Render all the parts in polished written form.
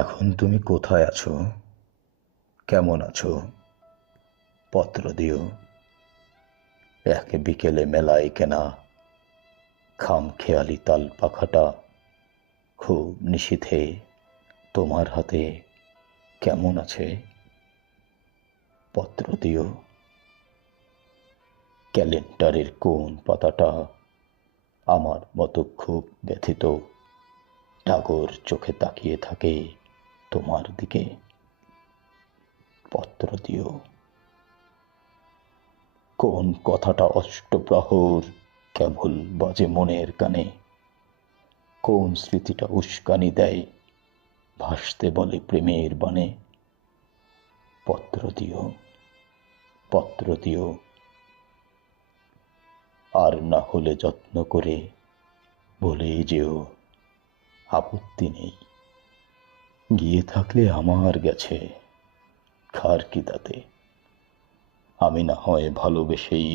এখন তুমি কোথায় আছো? কেমন আছো? পত্র দিও। এক বিকেলে মেলায় কেনা খামখেয়ালি তাল পাখাটা খুব নিশীথে তোমার হাতে কেমন আছে? পত্র দিও। ক্যালেন্ডারের কোন পাতাটা আমার মতো খুব ব্যথিত টাগর চোখে তাকিয়ে থাকে তোমার দিকে? পত্র দিও। কোন কথাটা অষ্টপ্রহর কেবল বাজে মনের কানে? কোন স্মৃতিটা উস্কানি দেয় ভাসতে বলে প্রেমের বানে? পত্র দিও, পত্র দিও। আর না হলে যত্ন করে বলেই যেও, আপত্তি নেই। গিয়ে থাকলে আমার গেছে, খার কি তাতে? আমি না হয় ভালোবেসেই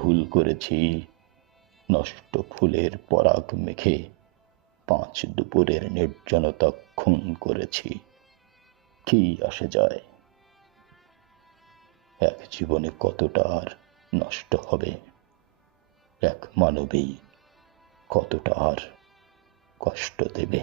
ভুল করেছি। নষ্ট ফুলের পরাগ মেখে 5 দুপুরের নির্জনতা খুন করেছি। কি আসে যায়? এক জীবনে কতটা আর নষ্ট হবে, এক মানবী কতটা আর কষ্ট দেবে।